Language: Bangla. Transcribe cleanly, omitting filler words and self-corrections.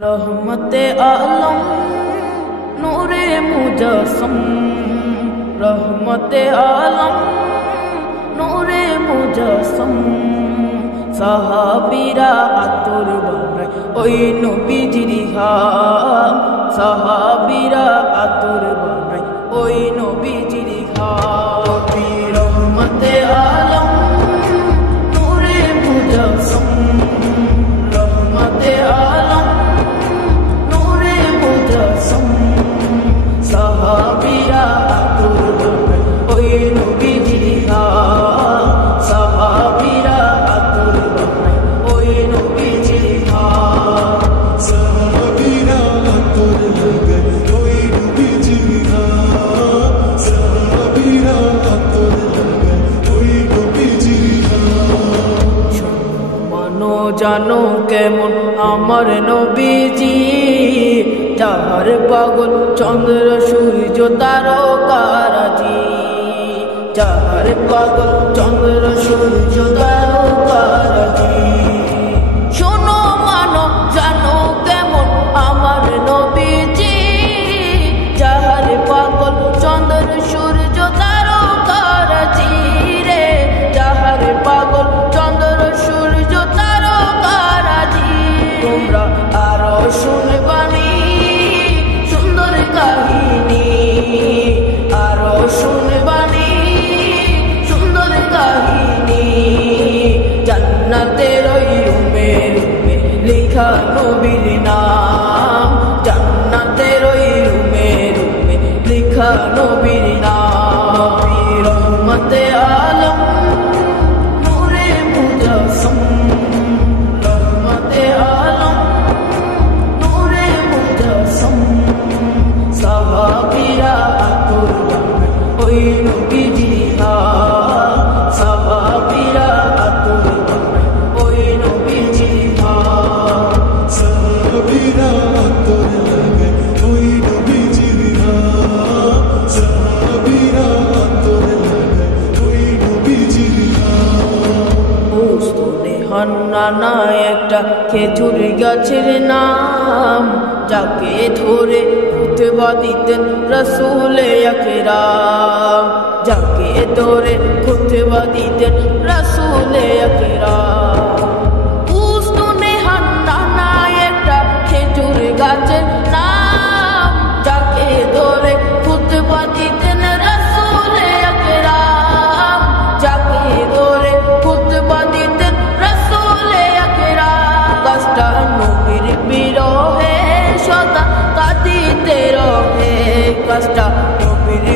रहमते आलम नूरे मुजस्सम, रहमते आलम नूरे मुजस्सम। साहाबीरा आतुर बानाय ओई नबीजिर घाम, साहाबीरा आतुर बानाय ओई नबीजिर घाम। रहमते आलम नूरे मुजस्सम, रहमते आलम नूरे मुजस्सम। साहाबीरा आतुर बानाय ओई नबीजिर घाम, साहाबीरा आतुर बानाय ओई नबीजिर घाम। साहाबीरा आतुर लागाয় ওই নবীজির ঘাম, সাহাবীরা আতর লাগায় ওই নবীজির ঘাম। মানো জানো কেমন আমার নবীজি, যাহার পাগল চন্দ্র সূর্য তারকারাজি, যাহার পাগল চন্দ্র সূর্য তারকারাজি। শোনো মানো জানো কেমন আমার নবীজি, যাহার পাগল চন্দ্র সূর্য তারকারাজি রে, যাহার পাগল চন্দ্র সূর্য তারকারাজি। তোমরা আরো শুনবানি সুন্দর কাহিনী, আরো শুনবানি সুন্দর কাহিনী। জান্নাতের ওই রুমে রুমে লেখা নবীর নাম, জান্নাতের ওই রুমে রুমে লেখা নবীর নাম। রহমতে আলম নূরে মুজস্সম, রহমতে আলম নূরে মুজস্সম। সাহাবীরা আতর বানায় ওই নবীজির ঘাম, সাহাবীরা আতর বানায় ওই নবীজির ঘাম। সাহাবীরা আতর লাগায় ওই নবীজির ঘাম, সাহাবীরা আতর লাগায় ওই নবীজির ঘাম। উস্তনে হান্নানা একটা খেজুর গাছের নাম, যাকে ধরে খুতবা দিতেন রাসূলে আকরাম, যাকে ধরে খুতবা দিতেন রাসূলে আকরাম। উস্তনে হান্নানা একটা খেজুর গাছের নাম, যাকে ধরে খুতবা দিতেন রাসূলে আকরাম, যাকে ধরে খুতবা দিতেন রাসূলে আকরাম। গাছটা নবীর বিরহে সদা কাঁদিতে রহে, গাছটা নবীর